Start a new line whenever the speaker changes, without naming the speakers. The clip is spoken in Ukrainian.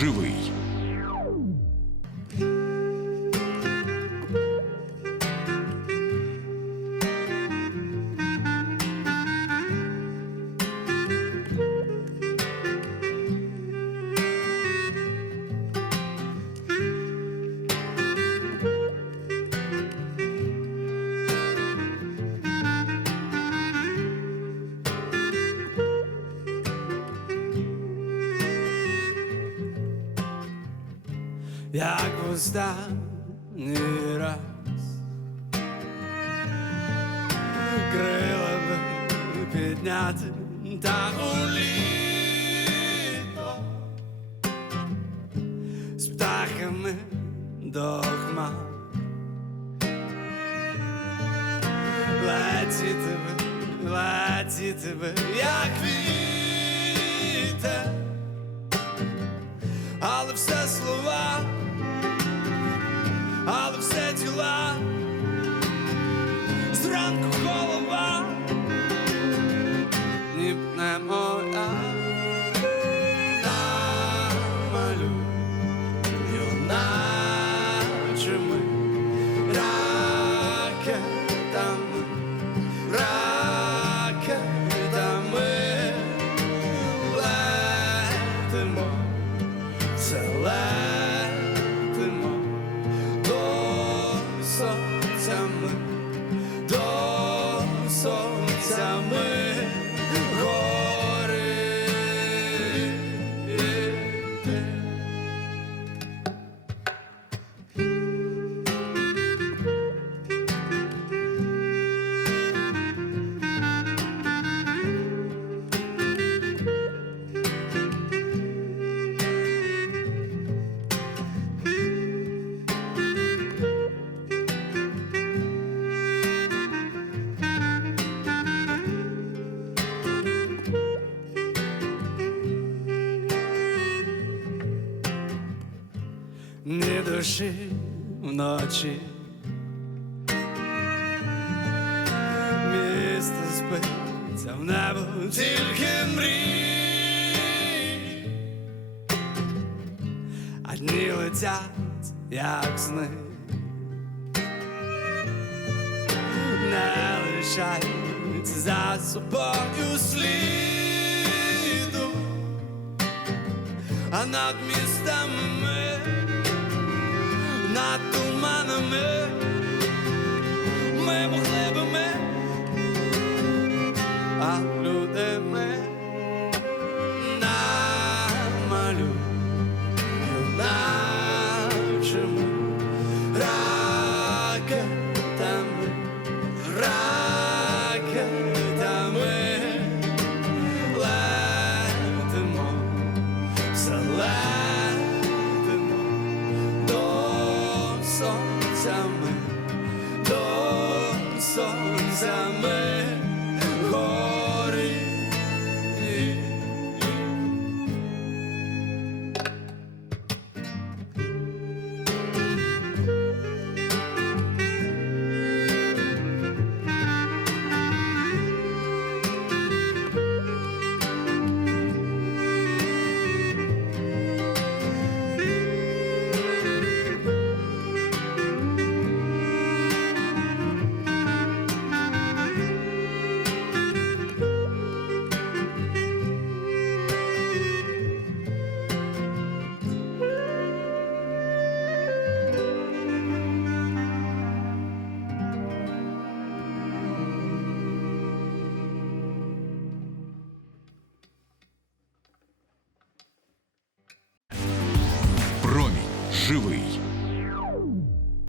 живий.
Як в останній раз. Крила би підняти та у літо. З птахами до хмар. Летіти би, летіти би, як вітер. Але все слова, летимо це летимо ні душі вночі. Місто спиться в небо. Тільки мрій, а дні летять, як сни, не лишають за собою сліду, а над містами ми над туманами. Ми могли би ми, а люди ми намалюю, наче ми ракетами, ракетами. Летимо, все летимо сонця
живий.